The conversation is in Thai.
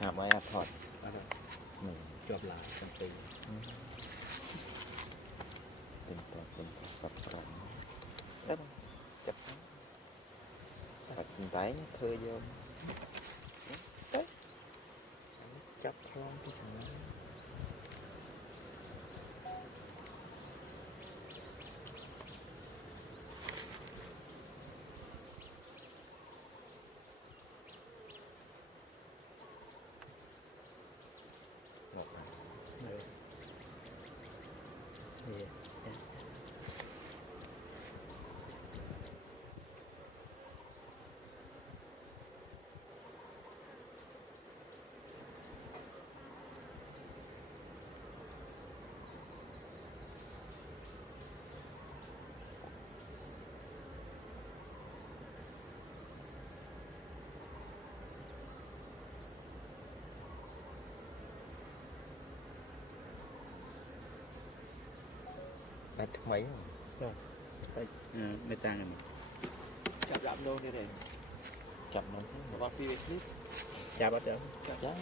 หาไม้อัดถอดหนึ่ง จบหลายจำปี เป็นตัวสับสนแล้วจับตัดกินไตเธอโยมจับคล้องที่ทางนั้นหมดแล้ว Đây thứ mấy rồi?ไม่ต่างกัน จับดำโดนนี่เลย Chậm lắm. บอกว่าพี่ไปคลิป จับเอาเถอะ Chậm.